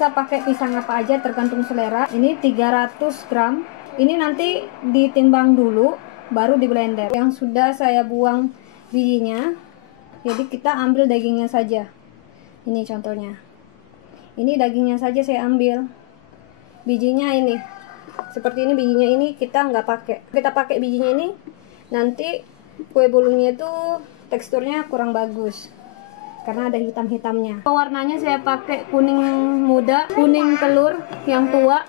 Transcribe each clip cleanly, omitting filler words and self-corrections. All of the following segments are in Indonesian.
bisa pakai pisang apa aja tergantung selera. Ini 300 gram. Ini nanti ditimbang dulu baru di blender. Yang sudah saya buang bijinya. Jadi kita ambil dagingnya saja. Ini contohnya. Ini dagingnya saja saya ambil. Bijinya ini. Seperti ini bijinya ini kita nggak pakai. Kita pakai bijinya ini nanti kue bolunya itu teksturnya kurang bagus karena ada hitam-hitamnya. Warnanya saya pakai kuning muda, kuning telur yang tua.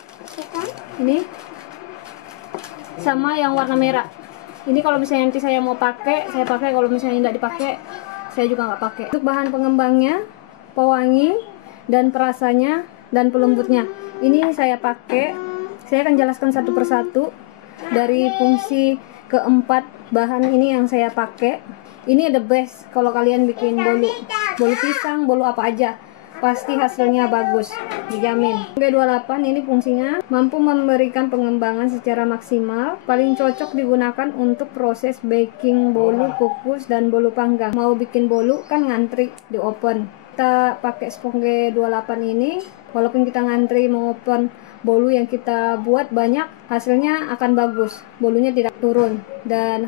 Ini sama yang warna merah. Ini kalau misalnya nanti saya mau pakai, saya pakai. Kalau misalnya tidak dipakai, saya juga nggak pakai. Untuk bahan pengembangnya, pewangi dan perasanya dan pelembutnya, ini saya pakai. Saya akan jelaskan satu persatu dari fungsi keempat bahan ini yang saya pakai. Ini the best kalau kalian bikin bolu pisang, bolu apa aja, pasti hasilnya bagus, dijamin. B28 ini fungsinya mampu memberikan pengembangan secara maksimal, paling cocok digunakan untuk proses baking bolu, kukus, dan bolu panggang. Mau bikin bolu kan ngantri di oven. Kita pakai Sponge 28 ini, walaupun kita ngantri mau open bolu yang kita buat banyak, hasilnya akan bagus. Bolunya tidak turun dan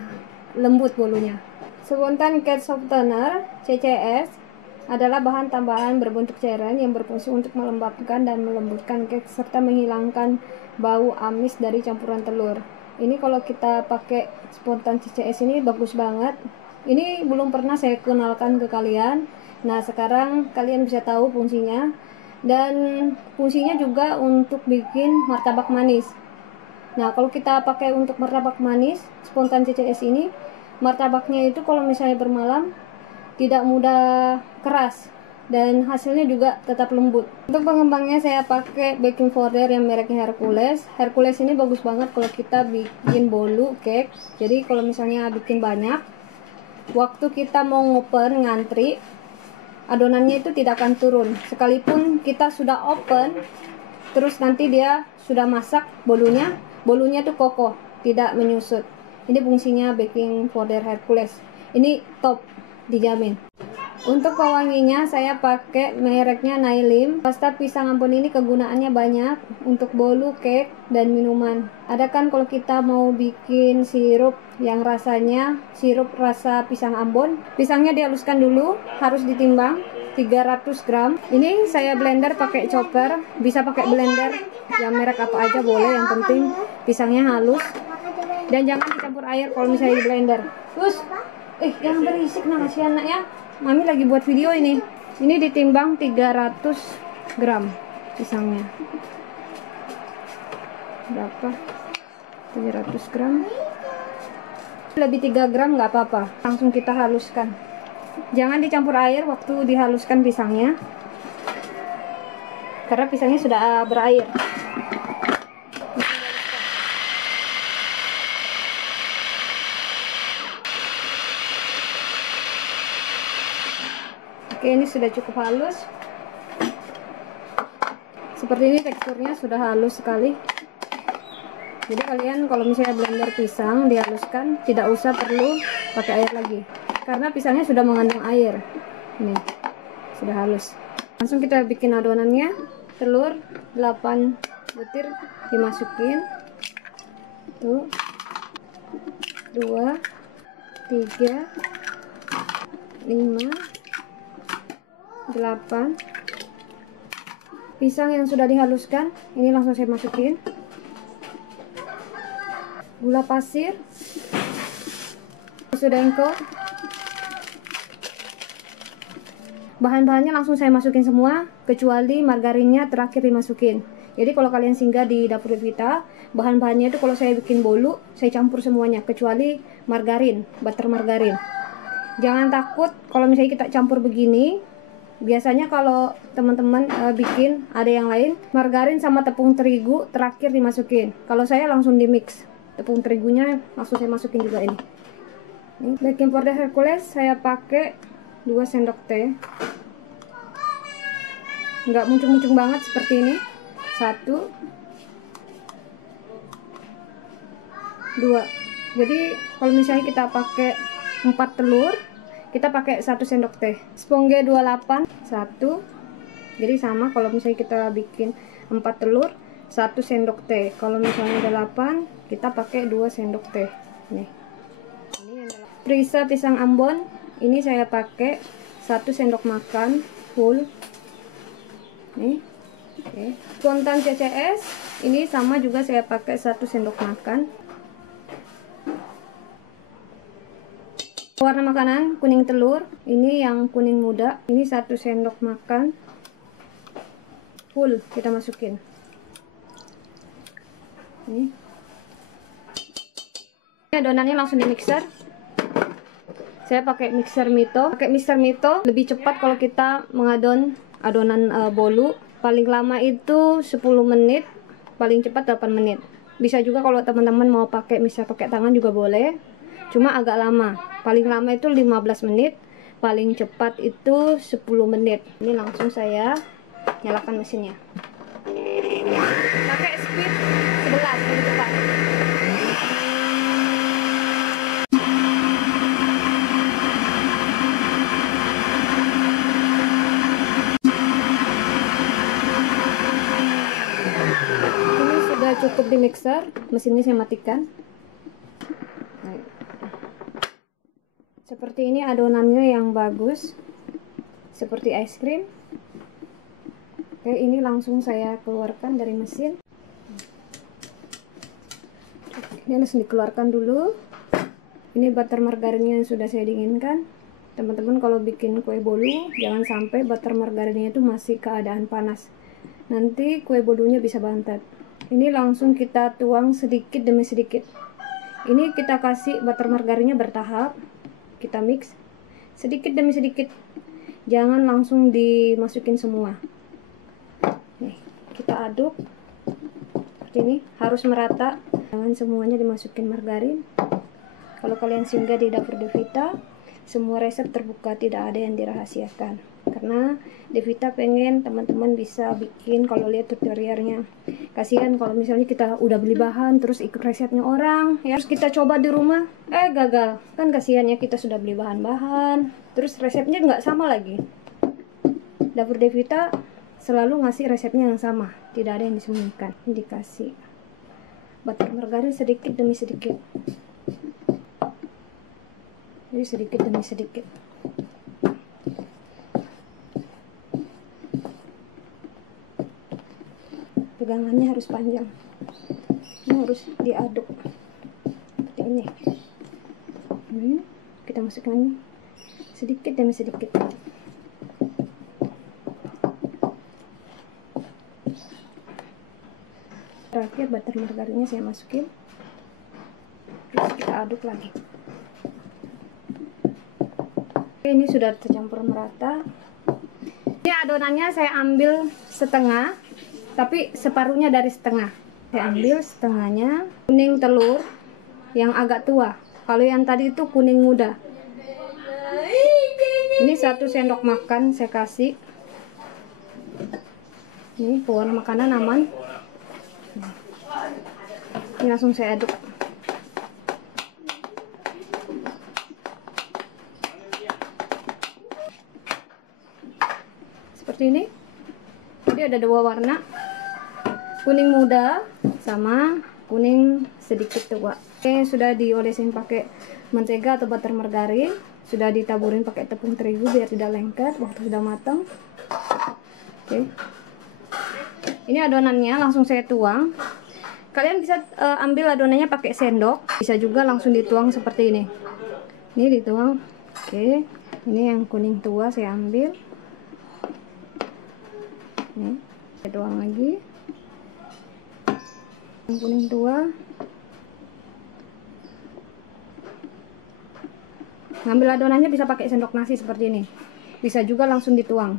lembut bolunya. Spontan Cake Softener CCS adalah bahan tambahan berbentuk cairan yang berfungsi untuk melembabkan dan melembutkan cake serta menghilangkan bau amis dari campuran telur. Ini kalau kita pakai Spontan CCS ini bagus banget. Ini belum pernah saya kenalkan ke kalian. Nah, sekarang kalian bisa tahu fungsinya. Dan fungsinya juga untuk bikin martabak manis. Nah, kalau kita pakai untuk martabak manis Spontan CCS ini, martabaknya itu kalau misalnya bermalam tidak mudah keras dan hasilnya juga tetap lembut. Untuk pengembangnya saya pakai baking powder yang mereknya Hercules. Hercules ini bagus banget kalau kita bikin bolu cake. Jadi kalau misalnya bikin banyak, waktu kita mau ngopen ngantri, adonannya itu tidak akan turun. Sekalipun kita sudah open, terus nanti dia sudah masak bolunya tuh kokoh, tidak menyusut. Ini fungsinya baking powder Hercules. Ini top, dijamin. Untuk pewanginya saya pakai mereknya Nailim. Pasta pisang Ambon ini kegunaannya banyak untuk bolu, cake, dan minuman. Ada kan kalau kita mau bikin sirup yang rasanya sirup rasa pisang Ambon, pisangnya dihaluskan dulu, harus ditimbang 300 gram. Ini saya blender pakai chopper, bisa pakai blender yang merek apa aja boleh, yang penting pisangnya halus. Dan jangan dicampur air kalau misalnya di blender. Terus, jangan berisik nah, kasihan anak ya. Mami lagi buat video ini. Ini ditimbang 300 gram pisangnya. Berapa? 300 gram. Lebih 3 gram nggak apa-apa. Langsung kita haluskan. Jangan dicampur air waktu dihaluskan pisangnya. Karena pisangnya sudah berair. Oke, ini sudah cukup halus. Seperti ini teksturnya sudah halus sekali. Jadi kalian kalau misalnya blender pisang dihaluskan, tidak usah perlu pakai air lagi. Karena pisangnya sudah mengandung air. Ini sudah halus. Langsung kita bikin adonannya. Telur 8 butir dimasukin. Tuh. 2 3 5 8 pisang yang sudah dihaluskan ini langsung saya masukin. Gula pasir, susu dengkol, bahan-bahannya langsung saya masukin semua kecuali margarinnya terakhir dimasukin. Jadi kalau kalian singgah di Dapur Devita, bahan-bahannya itu kalau saya bikin bolu saya campur semuanya kecuali margarin, butter margarin. Jangan takut kalau misalnya kita campur begini. Biasanya kalau teman-teman bikin ada yang lain, margarin sama tepung terigu terakhir dimasukin. Kalau saya langsung di mix, tepung terigunya langsung saya masukin juga ini. Ini baking powder Hercules saya pakai 2 sendok teh. Nggak muncung-muncung banget seperti ini. 1 2. Jadi kalau misalnya kita pakai 4 telur, kita pakai 1 sendok teh. Sponge 28 1 Jadi sama kalau misalnya kita bikin 4 telur 1 sendok teh. Kalau misalnya 8 kita pakai 2 sendok teh. Nih. Ini adalah perisa pisang Ambon. Ini saya pakai 1 sendok makan full. Nih. Oke. Kontan CCS ini sama juga saya pakai 1 sendok makan. Warna makanan kuning telur, ini yang kuning muda, ini 1 sendok makan full kita masukin. Ini adonannya langsung di mixer. Saya pakai mixer Mito. Pakai mixer Mito lebih cepat kalau kita mengadon adonan bolu. Paling lama itu 10 menit, paling cepat 8 menit. Bisa juga kalau teman-teman mau pakai mixer pakai tangan juga boleh. Cuma agak lama. Paling lama itu 15 menit, paling cepat itu 10 menit. Ini langsung saya nyalakan mesinnya. Pakai speed 11 lebih cepat. Cukup di mixer, mesinnya saya matikan. Seperti ini adonannya yang bagus, seperti es krim. Oke, ini langsung saya keluarkan dari mesin. Ini langsung dikeluarkan dulu. Ini butter margarinnya sudah saya dinginkan. Teman-teman kalau bikin kue bolu jangan sampai butter margarinnya itu masih keadaan panas, nanti kue bolunya bisa bantet. Ini langsung kita tuang sedikit demi sedikit. Ini kita kasih butter margarinnya bertahap, kita mix sedikit demi sedikit, jangan langsung dimasukin semua. Nih, kita aduk seperti ini, harus merata, jangan semuanya dimasukin margarin. Kalau kalian singgah di dapur Devita, semua resep terbuka, tidak ada yang dirahasiakan, karena Devita pengen teman-teman bisa bikin. Kalau lihat tutorialnya, kasihan kalau misalnya kita udah beli bahan terus ikut resepnya orang ya, terus kita coba di rumah gagal, kan kasihan ya, kita sudah beli bahan-bahan terus resepnya nggak sama lagi. Dapur Devita selalu ngasih resepnya yang sama, tidak ada yang disembunyikan. Ini dikasih butter margarin sedikit demi sedikit, jadi sedikit demi sedikit. Pegangannya harus panjang, ini harus diaduk seperti ini. Kita masukkan ini sedikit demi sedikit. Terakhir butter margarinnya saya masukin, terus kita aduk lagi. Oke, ini sudah tercampur merata. Ini adonannya saya ambil setengah, tapi separuhnya dari setengah. Saya ambil setengahnya. Kuning telur yang agak tua, kalau yang tadi itu kuning muda. Ini 1 sendok makan saya kasih. Ini pewarna makanan aman. Ini langsung saya aduk. Seperti ini. Jadi ada 2 warna, kuning muda sama kuning sedikit tua. Oke, sudah diolesin pakai mentega atau butter margarin, sudah ditaburin pakai tepung terigu biar tidak lengket waktu sudah matang. Oke, ini adonannya langsung saya tuang. Kalian bisa ambil adonannya pakai sendok, bisa juga langsung dituang seperti ini. Ini dituang. Oke, ini yang kuning tua saya ambil. Nih, saya tuang lagi. Yang kuning tua. Ngambil adonannya bisa pakai sendok nasi seperti ini. Bisa juga langsung dituang.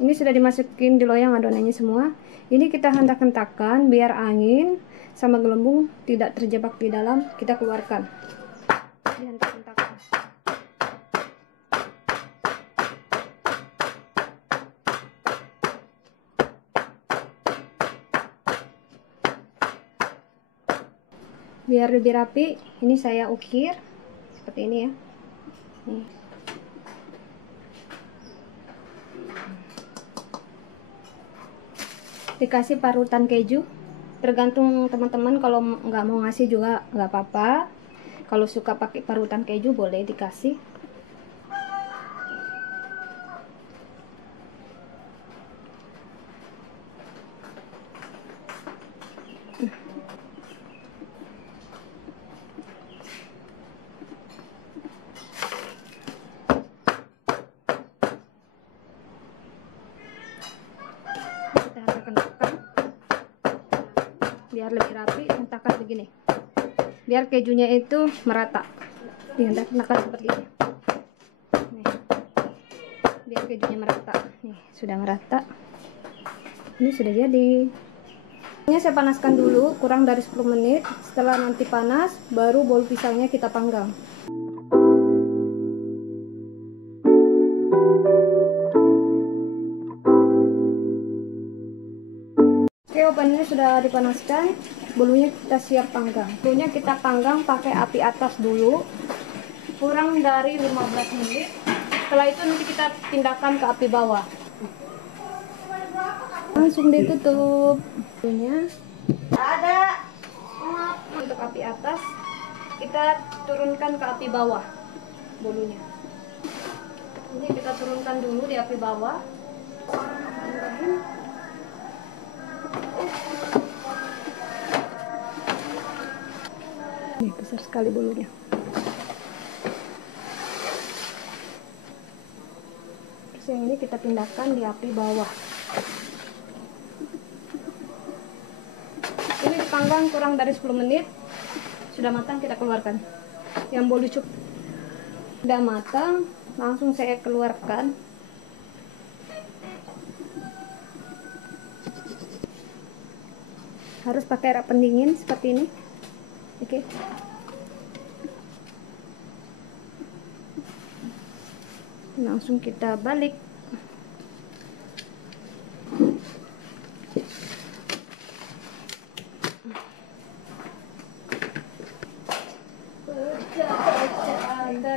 Ini sudah dimasukin di loyang adonannya semua. Ini kita hentak-hentakan biar angin sama gelembung tidak terjebak di dalam. Kita keluarkan. Dihentak-hentakan. Biar lebih rapi, ini saya ukir seperti ini ya. Nih. Dikasih parutan keju, tergantung teman-teman. Kalau nggak mau ngasih juga nggak apa-apa. Kalau suka pakai parutan keju boleh dikasih. Kita tekan-tekan biar lebih rapi. Tekan begini biar kejunya itu merata. Tekan seperti ini. Nih. Biar kejunya merata. Nih, sudah merata. Ini sudah jadi. Ini saya panaskan dulu kurang dari 10 menit. Setelah nanti panas, baru bolu pisangnya kita panggang. Oke, oven ini sudah dipanaskan. Bolunya kita siap panggang. Bolunya kita panggang pakai api atas dulu, kurang dari 15 menit. Setelah itu nanti kita pindahkan ke api bawah. Langsung ditutup. Bolunya ada. Untuk api atas, kita turunkan ke api bawah bolunya. Ini kita turunkan dulu di api bawah. Ini besar sekali bolunya. Terus yang ini kita pindahkan di api bawah. Ini dipanggang kurang dari 10 menit. Sudah matang, kita keluarkan. Yang bolu cup sudah matang, langsung saya keluarkan. Harus pakai rak pendingin seperti ini. Oke. Langsung kita balik. Ada